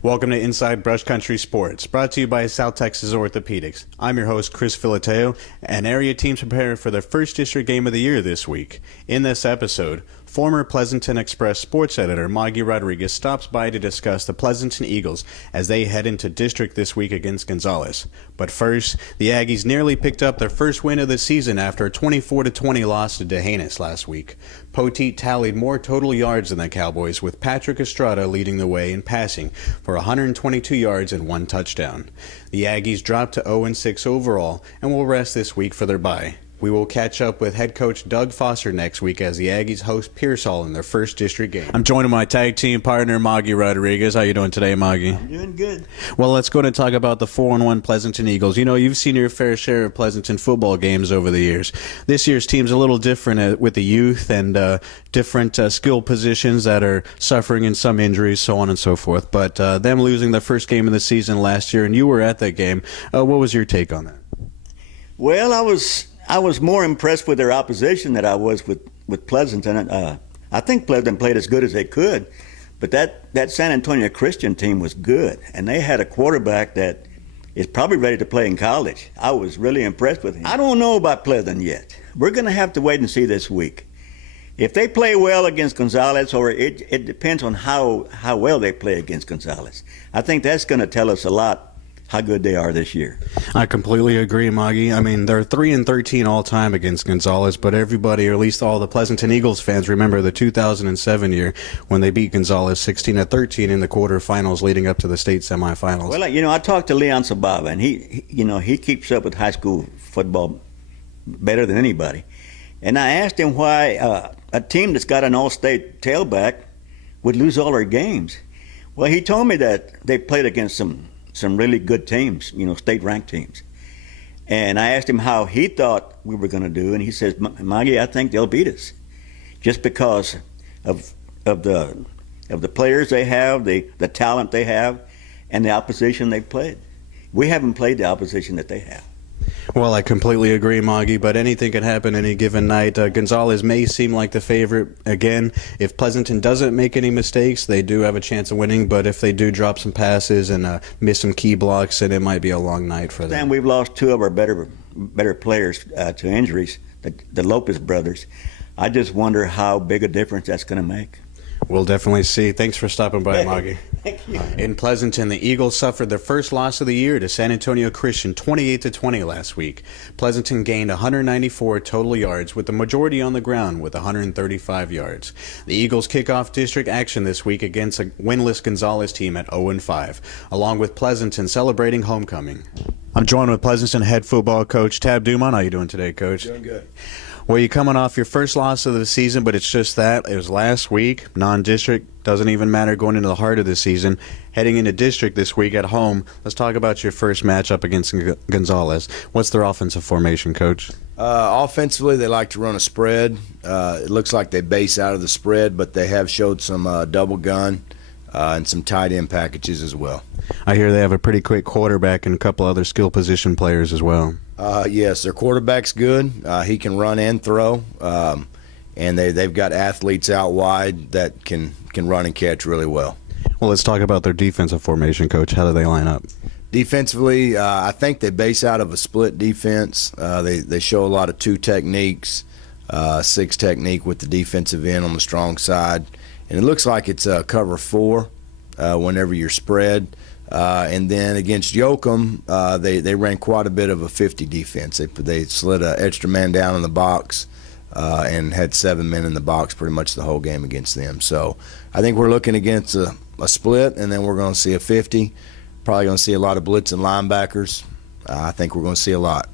Welcome to Inside Brush Country Sports, brought to you by South Texas Orthopedics. I'm your host, Chris Filateo, and area teams prepare for their first district game of the year this week. In this episode, former Pleasanton Express sports editor Maggie Rodriguez stops by to discuss the Pleasanton Eagles as they head into district this week against Gonzales. But first, the Aggies nearly picked up their first win of the season after a 24-20 loss to D'Hanis last week. Poteet tallied more total yards than the Cowboys, with Patrick Estrada leading the way in passing for 122 yards and 1 touchdown. The Aggies dropped to 0-6 overall and will rest this week for their bye. We will catch up with head coach Doug Foster next week as the Aggies host Pearsall in their first district game. I'm joined by my tag team partner, Maggie Rodriguez. How you doing today, Maggie? I'm doing good. Well, let's go and talk about the 4-1 Pleasanton Eagles. You know, you've seen your fair share of Pleasanton football games over the years. This year's team's a little different with the youth and different skill positions that are suffering in some injuries, so on and so forth. But them losing their first game of the season last year, and you were at that game. What was your take on that? Well, I was more impressed with their opposition than I was with Pleasanton. I think Pleasanton played as good as they could, but that San Antonio Christian team was good, and they had a quarterback that is probably ready to play in college. I was really impressed with him. I don't know about Pleasanton yet. We're going to have to wait and see this week. If they play well against Gonzales, or it depends on how well they play against Gonzales. I think that's going to tell us a lot how good they are this year. I completely agree, Maggie. I mean, they're 3-13 all time against Gonzales, but everybody, or at least all the Pleasanton Eagles fans, remember the 2007 year when they beat Gonzales 16-13 in the quarterfinals leading up to the state semifinals. Well, I talked to Leon Sabava, and he keeps up with high school football better than anybody. And I asked him why a team that's got an all-state tailback would lose all their games. Well, he told me that they played against some really good teams, state-ranked teams. And I asked him how he thought we were going to do, and he says, Maggie, I think they'll beat us, just because of the players they have, the talent they have, and the opposition they've played. We haven't played the opposition that they have. Well, I completely agree, Maggie, but anything can happen any given night. Gonzales may seem like the favorite. Again, if Pleasanton doesn't make any mistakes, they do have a chance of winning, but if they do drop some passes and miss some key blocks, then it might be a long night for them. And we've lost 2 of our better players to injuries, the Lopez brothers. I just wonder how big a difference that's going to make. We'll definitely see. Thanks for stopping by, Maggie. Thank you. In Pleasanton, the Eagles suffered their first loss of the year to San Antonio Christian 28-20 last week. Pleasanton gained 194 total yards, with the majority on the ground with 135 yards. The Eagles kick off district action this week against a winless Gonzales team at 0-5, along with Pleasanton celebrating homecoming. I'm joined with Pleasanton head football coach Tab Dumont. How you doing today, Coach? Doing good. Well, you're coming off your first loss of the season, but it's just that. It was last week, non-district. Doesn't even matter going into the heart of the season. Heading into district this week at home, let's talk about your first matchup against Gonzales. What's their offensive formation, Coach? Offensively, they like to run a spread. It looks like they base out of the spread, but they have showed some double gun and some tight end packages as well. I hear they have a pretty quick quarterback and a couple other skill position players as well. Yes, their quarterback's good. He can run and throw, and they've got athletes out wide that can run and catch really well. Well, let's talk about their defensive formation, Coach. How do they line up? Defensively, I think they base out of a split defense. They show a lot of 2 techniques, 6 technique with the defensive end on the strong side, and it looks like it's cover 4 whenever you're spread. And then against Yoakum, they ran quite a bit of a 50 defense. They slid an extra man down in the box and had 7 men in the box pretty much the whole game against them. So I think we're looking against a split, and then we're going to see a 50. Probably going to see a lot of blitz and linebackers. I think we're going to see a lot.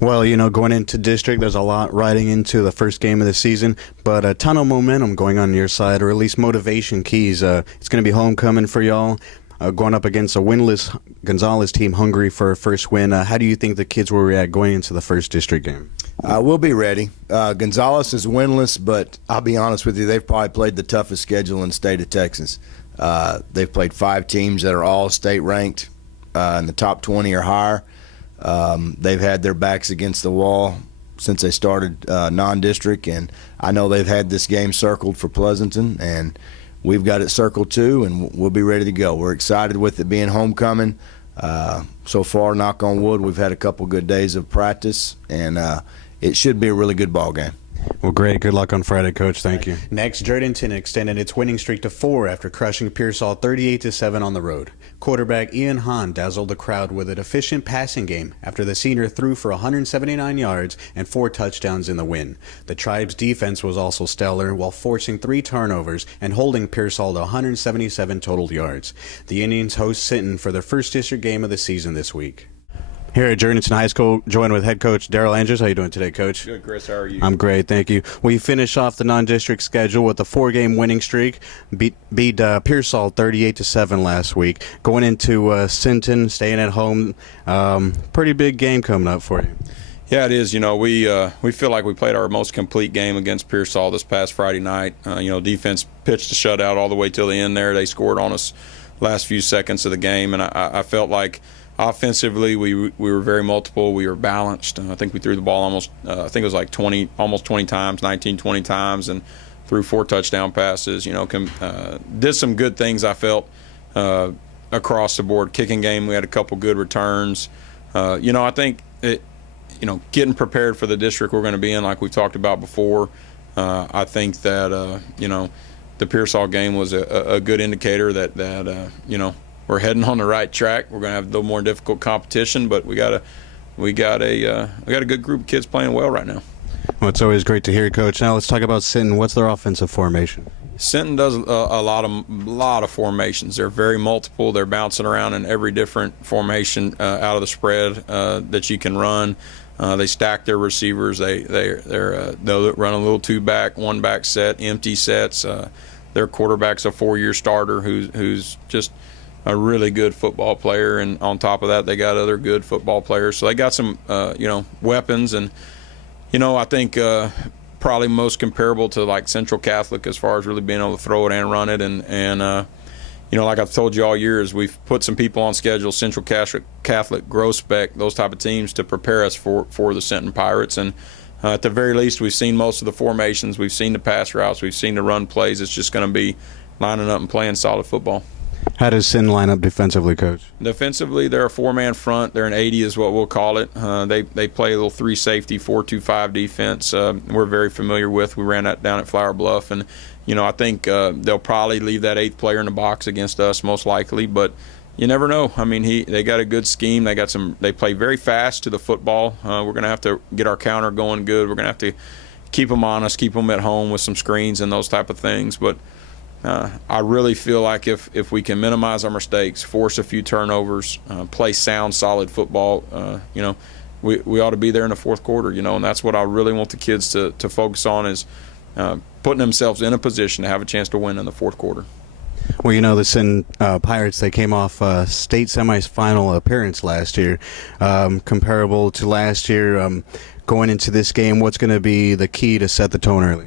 Well, going into district, there's a lot riding into the first game of the season, but a ton of momentum going on your side, or at least motivation keys. It's going to be homecoming for y'all. Going up against a winless Gonzales team hungry for a first win. How do you think the kids will react going into the first district game? We'll be ready. Gonzales is winless, but I'll be honest with you, they've probably played the toughest schedule in the state of Texas. They've played 5 teams that are all state ranked in the top 20 or higher. They've had their backs against the wall since they started non-district, and I know they've had this game circled for Pleasanton, and we've got it circled too, and we'll be ready to go. We're excited with it being homecoming. So far, knock on wood, we've had a couple good days of practice, and it should be a really good ball game. Well, great. Good luck on Friday, Coach. Thank you. Next, Jourdington extended its winning streak to 4 after crushing Pearsall 38-7 on the road. Quarterback Ian Hahn dazzled the crowd with an efficient passing game after the senior threw for 179 yards and 4 touchdowns in the win. The Tribe's defense was also stellar while forcing 3 turnovers and holding Pearsall to 177 total yards. The Indians host Sinton for their first district game of the season this week. Here at Jourdington High School, joined with head coach Daryl Andrews. How you doing today, Coach? Good, Chris. How are you? I'm great, thank you. We finish off the non-district schedule with a 4-game winning streak. Beat Pearsall 38-7 last week. Going into Sinton, staying at home. Pretty big game coming up for you. Yeah, it is. We feel like we played our most complete game against Pearsall this past Friday night. Defense pitched a shutout all the way till the end there. They scored on us last few seconds of the game, and I felt like offensively, we were very multiple. We were balanced. I think we threw the ball almost 20 times, 19, 20 times, and threw 4 touchdown passes. Did some good things, I felt, across the board. Kicking game, we had a couple good returns. I think getting prepared for the district we're going to be in, like we talked about before. I think that the Pearsall game was a good indicator that we're heading on the right track. We're going to have a little more difficult competition, but we got a good group of kids playing well right now. Well, it's always great to hear, Coach. Now let's talk about Sinton. What's their offensive formation? Sinton does a lot of formations. They're very multiple. They're bouncing around in every different formation out of the spread that you can run. They stack their receivers. They'll run a little 2-back, 1-back set, empty sets. Their quarterback's a 4-year starter who's just a really good football player, and on top of that, they got other good football players. So they got some, weapons, and I think probably most comparable to like Central Catholic as far as really being able to throw it and run it, and like I've told you all year, is we've put some people on schedule, Central Catholic, Grospec, those type of teams to prepare us for the Sinton Pirates, and at the very least, we've seen most of the formations, we've seen the pass routes, we've seen the run plays. It's just going to be lining up and playing solid football. How does Sinton line up defensively, Coach? Defensively, they're a 4-man front. They're an 80 is what we'll call it. They play a little 3-safety, 4-2-5 defense. We're very familiar with. We ran that down at Flower Bluff, and I think they'll probably leave that 8th player in the box against us most likely, but you never know. I mean, they got a good scheme. They play very fast to the football. We're going to have to get our counter going good. We're going to have to keep them honest, keep them at home with some screens and those type of things, but I really feel like if we can minimize our mistakes, force a few turnovers, play sound, solid football, we ought to be there in the fourth quarter, and that's what I really want the kids to focus on, is putting themselves in a position to have a chance to win in the fourth quarter. Well, the Sinton Pirates, they came off a state semifinal appearance last year. Comparable to last year, going into this game, what's going to be the key to set the tone early?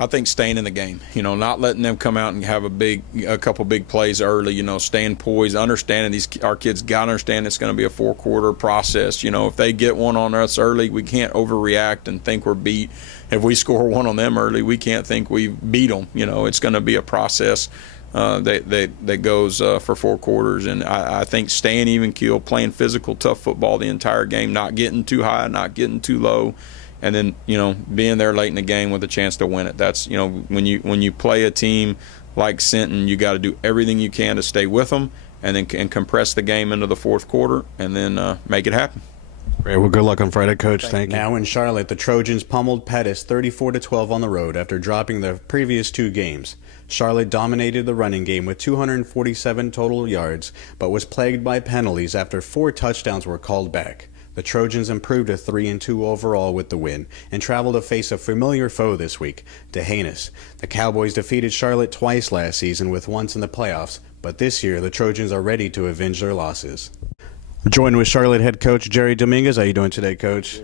I think staying in the game, not letting them come out and have a couple big plays early, staying poised, understanding our kids got to understand it's going to be a 4-quarter process. If they get one on us early, we can't overreact and think we're beat. If we score one on them early, we can't think we beat them. It's going to be a process that goes for 4 quarters. And I think staying even keel, playing physical, tough football the entire game, not getting too high, not getting too low. And then, being there late in the game with a chance to win it. That's, when you play a team like Sinton, you got to do everything you can to stay with them and then compress the game into the fourth quarter and then make it happen. Great. Well, good luck on Friday, Coach. Thank you. Now in Charlotte, the Trojans pummeled Pettis 34-12 on the road after dropping the previous 2 games. Charlotte dominated the running game with 247 total yards, but was plagued by penalties after 4 touchdowns were called back. The Trojans improved to 3-2 overall with the win and traveled to face a familiar foe this week, D'Hanis. The Cowboys defeated Charlotte twice last season, with once in the playoffs, but this year the Trojans are ready to avenge their losses. Joined with Charlotte head coach Jerry Dominguez. How you doing today, Coach?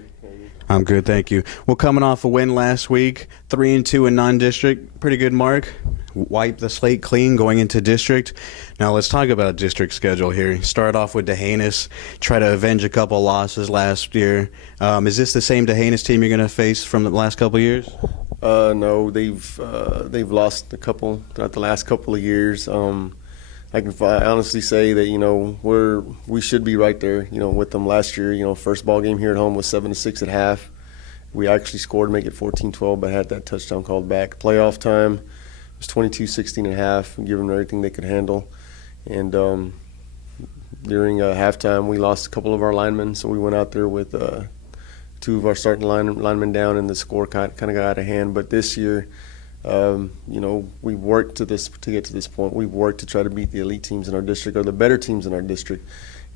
I'm good, thank you. Well, coming off a win last week, 3-2 in non-district, pretty good mark. Wipe the slate clean going into district. Now let's talk about district schedule here. Start off with D'Hanis, try to avenge a couple losses last year. Is this the same D'Hanis team you're going to face from the last couple of years? No, they've lost a couple throughout the last couple of years. I can honestly say that we should be right there, with them. Last year, first ball game here at home was 7-6 at half. We actually scored, make it 14-12, but had that touchdown called back. Playoff time was 22-16 at half, and giving them everything they could handle. And during halftime, we lost a couple of our linemen, so we went out there with two of our starting linemen down, and the score kind of got out of hand. But this year, we've worked to get to this point. We've worked to try to beat the elite teams in our district, or the better teams in our district.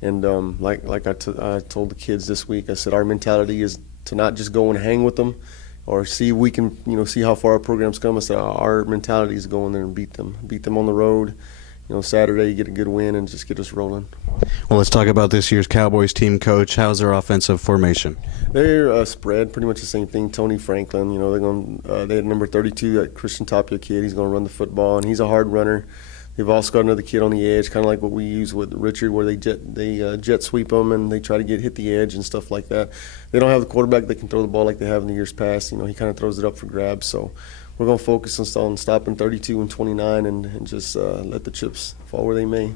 And like I told the kids this week, I said our mentality is to not just go and hang with them, or see if we can, see how far our program's come. I said our mentality is go in there and beat them on the road. Saturday, get a good win and just get us rolling. Well, let's talk about this year's Cowboys team, Coach. How's their offensive formation? They're spread, pretty much the same thing. Tony Franklin, they had number 32, that Christian Tapia kid. He's going to run the football, and he's a hard runner. They've also got another kid on the edge, kind of like what we use with Richard, where they jet sweep them and they try to hit the edge and stuff like that. They don't have the quarterback that can throw the ball like they have in the years past. He kind of throws it up for grabs. So we're going to focus on stopping 32 and 29 and just let the chips fall where they may.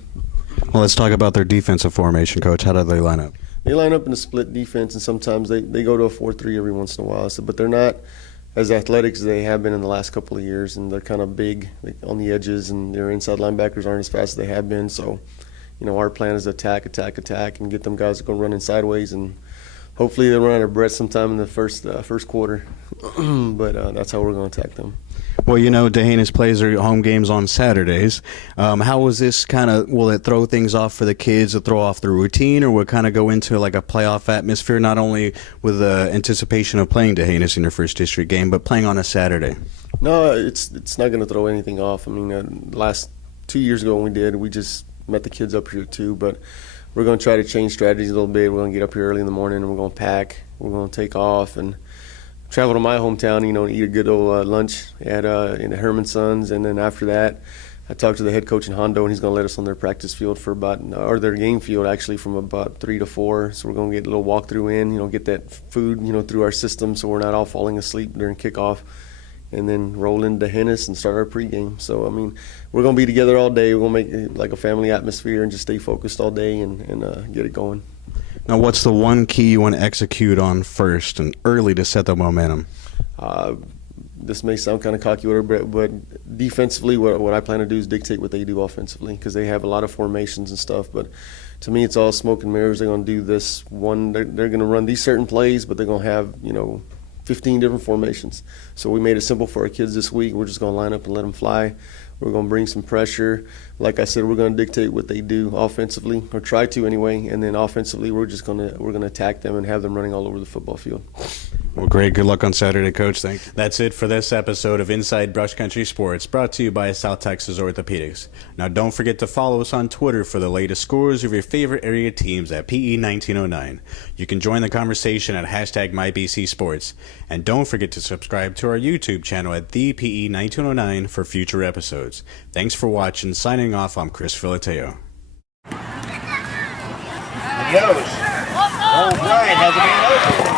Well, let's talk about their defensive formation, Coach. How do they line up? They line up in a split defense, and sometimes they go to a 4-3 every once in a while. But they're not as athletic as they have been in the last couple of years, and they're kind of big on the edges, and their inside linebackers aren't as fast as they have been. So, our plan is attack, and get them guys to go running sideways, and hopefully they run out of breath sometime in the first quarter. But that's how we're going to attack them. Well, D'Hanis plays their home games on Saturdays. How was this will it throw things off for the kids, to throw off the routine, or will it kind of go into like a playoff atmosphere, not only with the anticipation of playing D'Hanis in your first district game, but playing on a Saturday? No, it's not going to throw anything off. I mean, the last 2 years ago when we just met the kids up here too, but we're going to try to change strategies a little bit. We're going to get up here early in the morning, and we're going to pack. We're going to take off and travel to my hometown, eat a good old lunch at in Herman Sons, and then after that, I talked to the head coach in Hondo, and he's going to let us on their practice field or their game field actually, from about 3 to 4. So we're going to get a little walkthrough in, get that food, through our system, so we're not all falling asleep during kickoff, and then roll into Hennis and start our pregame. So we're going to be together all day. We're going to make it like a family atmosphere and just stay focused all day and get it going. Now, what's the one key you want to execute on first and early to set the momentum? This may sound kind of cocky, but defensively, what I plan to do is dictate what they do offensively, because they have a lot of formations and stuff. But to me, it's all smoke and mirrors. They're going to do this one. They're going to run these certain plays, but they're going to have 15 different formations. So we made it simple for our kids this week. We're just going to line up and let them fly. We're going to bring some pressure. Like I said, we're going to dictate what they do offensively, or try to anyway. And then offensively, we're going to attack them and have them running all over the football field. Well, great. Good luck on Saturday, Coach. Thanks. That's it for this episode of Inside Brush Country Sports, brought to you by South Texas Orthopedics. Now, don't forget to follow us on Twitter for the latest scores of your favorite area teams at PE1909. You can join the conversation at #MyBCSports. And don't forget to subscribe to our YouTube channel at the PE1909 for future episodes. Thanks for watching. Signing off, I'm Chris Filateo. He goes. Oh, Bryant has a man open.